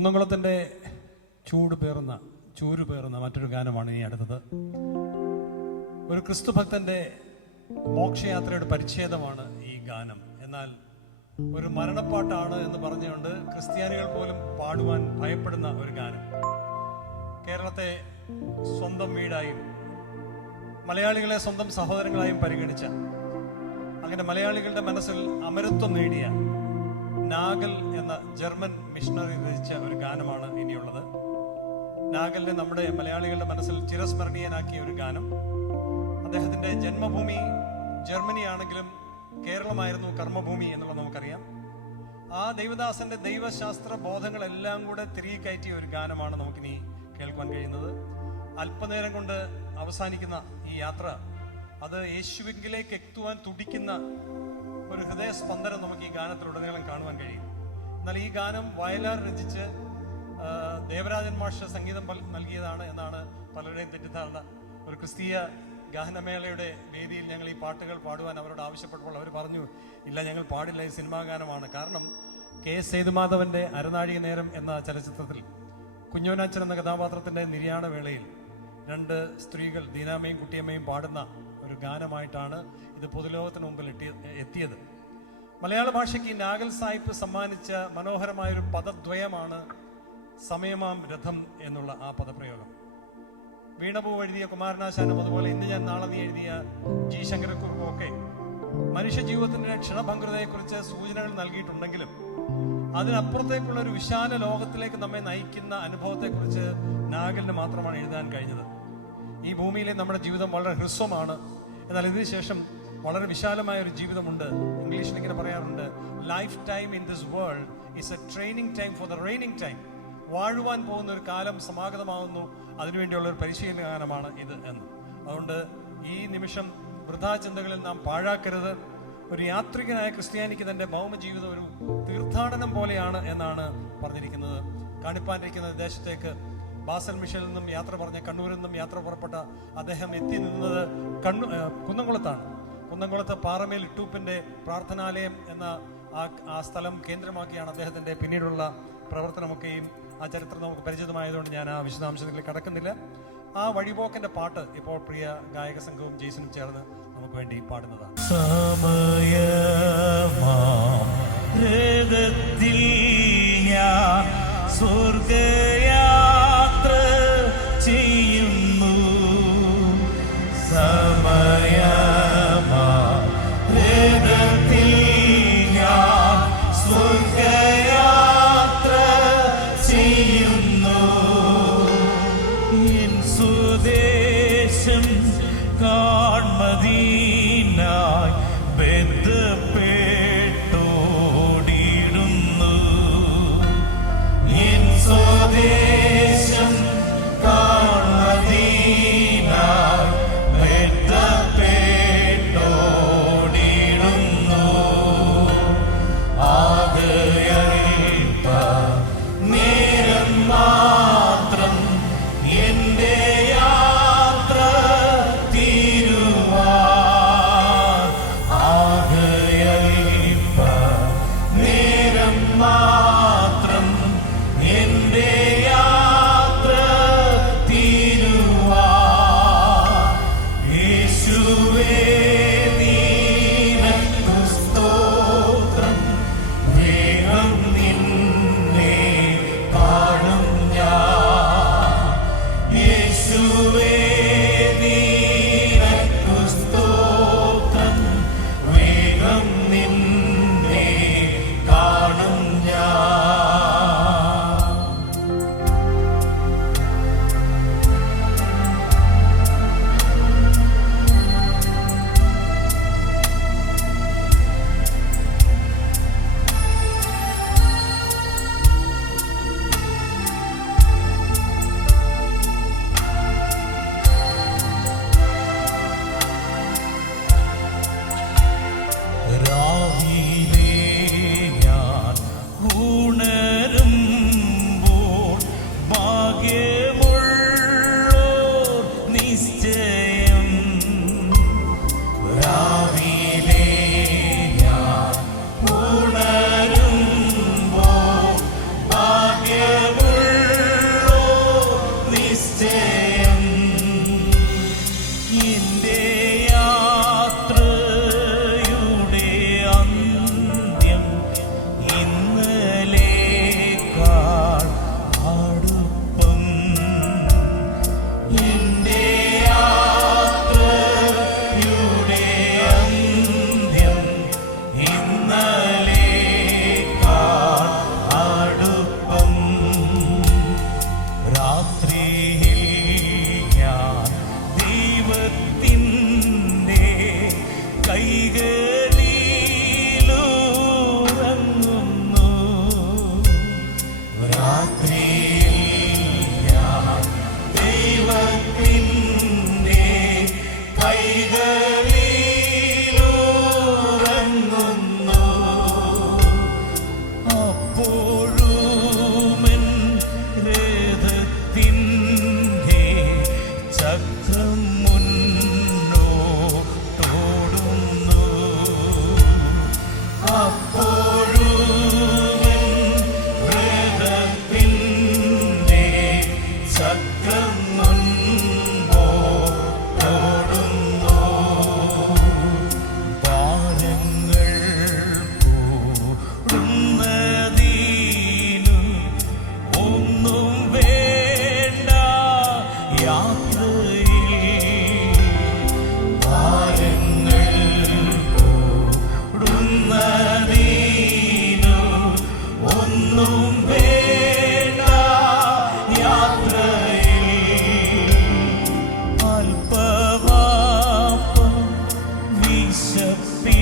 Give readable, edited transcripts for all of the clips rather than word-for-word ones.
കുന്നംകുളത്തിൻ്റെ ചൂര് പേറുന്ന മറ്റൊരു ഗാനമാണ് ഇനി അടുത്തത്. ഒരു ക്രിസ്തുഭക്തന്റെ മോക്ഷയാത്രയുടെ പരിച്ഛേദമാണ് ഈ ഗാനം. എന്നാൽ ഒരു മരണപ്പാട്ടാണ് എന്ന് പറഞ്ഞുകൊണ്ട് ക്രിസ്ത്യാനികൾ പോലും പാടുവാൻ ഭയപ്പെടുന്ന ഒരു ഗാനം. കേരളത്തെ സ്വന്തം വീടായും മലയാളികളെ സ്വന്തം സഹോദരങ്ങളായും പരിഗണിച്ച, അങ്ങനെ മലയാളികളുടെ മനസ്സിൽ അമരത്വം നേടിയ നാഗൽ എന്ന ജർമ്മൻ മിഷണറി രചിച്ച ഒരു ഗാനമാണ് ഇനിയുള്ളത്. നാഗലിനെ നമ്മുടെ മലയാളികളുടെ മനസ്സിൽ ചിരസ്മരണീയനാക്കിയ ഒരു ഗാനം. അദ്ദേഹത്തിന്റെ ജന്മഭൂമി ജർമ്മനി ആണെങ്കിലും കേരളമായിരുന്നു കർമ്മഭൂമി എന്നുള്ളത് നമുക്കറിയാം. ആ ദൈവദാസന്റെ ദൈവശാസ്ത്ര ബോധങ്ങളെല്ലാം കൂടെ തിരികെ കയറ്റിയ ഒരു ഗാനമാണ് നമുക്കിനി കേൾക്കാൻ കഴിയുന്നത്. അല്പനേരം കൊണ്ട് അവസാനിക്കുന്ന ഈ യാത്ര, അത് യേശുവിലേക്ക് എത്തുവാൻ തുടിക്കുന്ന ഒരു ഹൃദയസ്പന്ദനം നമുക്ക് ഈ ഗാനത്തിലുടനീളം കാണുവാൻ കഴിയും. എന്നാൽ ഈ ഗാനം വയലാർ രചിച്ച് ദേവരാജൻ മാഷ് സംഗീതം നൽകിയതാണ് എന്നാണ് പലരുടെയും തെറ്റിദ്ധാരണ. ഒരു ക്രിസ്തീയ ഗാനമേളയുടെ വേദിയിൽ ഞങ്ങൾ ഈ പാട്ടുകൾ പാടുവാൻ അവരോട് ആവശ്യപ്പെട്ടപ്പോൾ അവർ പറഞ്ഞു, ഇല്ല, ഞങ്ങൾ പാടില്ല, ഈ സിനിമാ ഗാനമാണ്. കാരണം കെ സേതുമാധവന്റെ അരനാഴിക നേരം എന്ന ചലച്ചിത്രത്തിൽ കുഞ്ഞോനാച്ചൻ എന്ന കഥാപാത്രത്തിന്റെ നിര്യാണ വേളയിൽ രണ്ട് സ്ത്രീകൾ, ദീനാമ്മയും കുട്ടിയമ്മയും പാടുന്ന ഒരു ഗാനമായിട്ടാണ് ഇത് പൊതുലോകത്തിന് മുമ്പിൽ എത്തിയത്. മലയാള ഭാഷയ്ക്ക് നാഗൽ സാഹിബ് സമ്മാനിച്ച മനോഹരമായൊരു പദദ്വയമാണ് സമയമാം രഥം എന്നുള്ള ആ പദപ്രയോഗം. വീണപൂ എഴുതിയ കുമാരനാശാനും അതുപോലെ ഇന്ന് ഞാൻ നാളെ നീ എഴുതിയ ജി ശങ്കരക്കുറുപ്പും ഒക്കെ മനുഷ്യ ജീവിതത്തിന്റെ ക്ഷണഭംഗുരതയെക്കുറിച്ച് സൂചനകൾ നൽകിയിട്ടുണ്ടെങ്കിലും അതിനപ്പുറത്തേക്കുള്ള ഒരു വിശാല ലോകത്തിലേക്ക് നമ്മെ നയിക്കുന്ന അനുഭവത്തെക്കുറിച്ച് നാഗലിന് മാത്രമാണ് എഴുതാൻ കഴിഞ്ഞത്. ഈ ഭൂമിയിലെ നമ്മുടെ ജീവിതം വളരെ ഹ്രസ്വമാണ്, എന്നാൽ ഇതിനുശേഷം വളരെ വിശാലമായ ഒരു ജീവിതമുണ്ട്. ഇംഗ്ലീഷിൽ ഇങ്ങനെ പറയാറുണ്ട്, life time in this world is a training time for the reigning time. വാഴുവാൻ പോകുന്ന ഒരു കാലം സമാഗതമാകുന്നു, അതിനുവേണ്ടിയുള്ള ഒരു പരിശീലന ഗാനമാണ് ഇത് എന്ന്. അതുകൊണ്ട് ഈ നിമിഷം വൃഥാ ചിന്തകളിൽ നാം പാഴാക്കരുത്. ഒരു യാത്രികനായ ക്രിസ്ത്യാനിക്ക് തന്റെ ഭൗമജീവിതം ഒരു തീർത്ഥാടനം പോലെയാണ് എന്നാണ് പറഞ്ഞിരിക്കുന്നത്. കാണിപ്പാനിരിക്കുന്ന ദേശത്തേക്ക് ബാസൽ മിഷനിൽ നിന്നും യാത്ര പറഞ്ഞ, കണ്ണൂരിൽ നിന്നും യാത്ര പുറപ്പെട്ട അദ്ദേഹം എത്തി നിന്നത് കുന്നംകുളത്താണ്. കുന്നംകുളത്ത് പാറമേൽ ഇട്ടൂപ്പിന്റെ പ്രാർത്ഥനാലയം എന്ന ആ സ്ഥലം കേന്ദ്രമാക്കിയാണ് അദ്ദേഹത്തിന്റെ പിന്നീടുള്ള പ്രവർത്തനമൊക്കെയും. ആ ചരിത്രം നമുക്ക് പരിചിതമായതുകൊണ്ട് ഞാൻ ആ വിശദാംശങ്ങളിൽ കടക്കുന്നില്ല. ആ വഴിപോക്കന്റെ പാട്ട് ഇപ്പോൾ പ്രിയ ഗായക സംഘവും ജെയ്സനും ചേർന്ന് നമുക്ക് വേണ്ടി പാടുന്നതാണ്. സ്വർഗയാത്ര ചെയ്യുന്നു സ്വദേശം കാൺമദീനായി ബന്ധപ്പെട്ടോടിടുന്നു. എൻ സ്വദേശം കാൺമദീനായി ബന്ധപ്പെട്ടോടിടുന്നു. ആകയൽപ്പ നേരം ഞാൻ ദൈവത്തിൻ്റെ കൈകളിലുറങ്ങുന്നു. അപ്പോഴുമെൻ രഥത്തിൻ്റെ ചക്രം മുന്നോട്ടോടുന്നു. അപ്പോഴുമെൻ രഥത്തിൻ്റെ ചക്രം മുൻപോട്ടോടുന്നു. ഭാരങ്ങൾ കൂടുന്നതിനു ഒന്നും വേണ്ട യാത്രയിൽ. ഭാരങ്ങൾ കൂടുന്നതിനു ഒന്നും വേണ്ട യാത്രയിൽ. അല്പമാപ്പം വിശപ്പീനും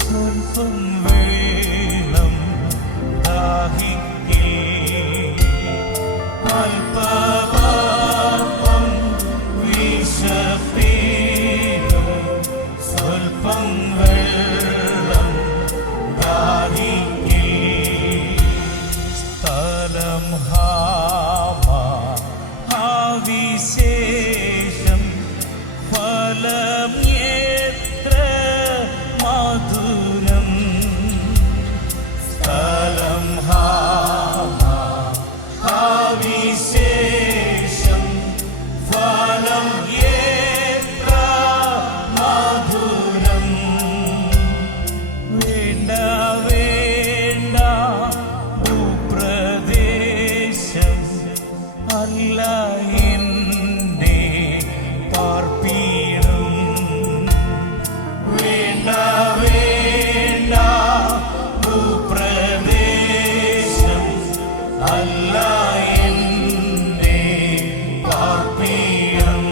സ്വൽപ്പം വെള്ളം ദാഹിക്കേ. അല്പമാപ്പം വിശപ്പീനും സ്വൽപ്പം വെള്ളം ദാഹിക്കേ. സ്ഥലം വിശേഷം ഫലം എത്ര മധുരം. സ്ഥലം വിശേഷം ഫലം എത്ര മധുരം. വേണ്ട വേണ്ട ഭൂപ്രദേശം അല്ല എൻ്റെ പാർപ്പീടും. വേണ്ട വേണ്ട ഭൂപ്രദേശം അല്ല എൻ്റെ പാർപ്പീടും.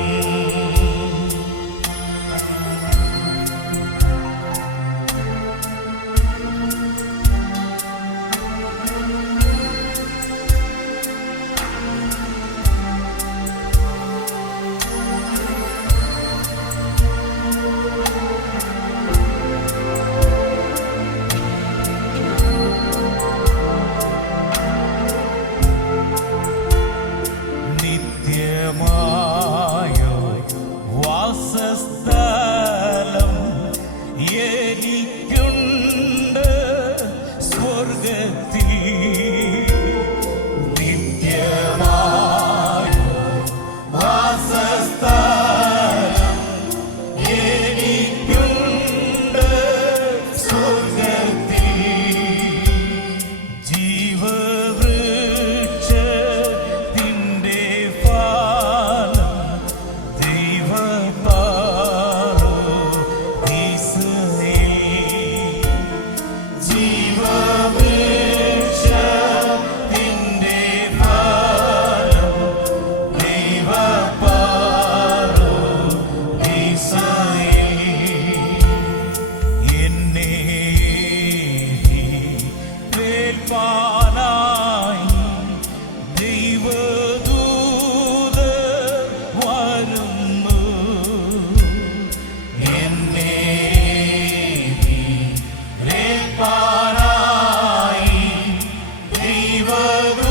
നിത്യമായോ വാസസ്ഥലം എനിക്കുണ്ട് സ്വർഗത്തിൽ. നിത്യമായോ വാസസ്ഥലം എനിക്കുണ്ട് സ്വർഗത്തിൽ. ജീവവൃക്ഷത്തിൻ്റെ ഫലം ദൈവപാരദീസയിൽ. ജീവവൃക്ഷത്തിൻ്റെ ഫലം ദൈവപാരദീസയിൽ. എന്നെ വേൽപ്പാനായി ദൈവദൂതർ വരുന്നു. എന്നെ വേൽപ്പാനായി ദൈവദൂതർ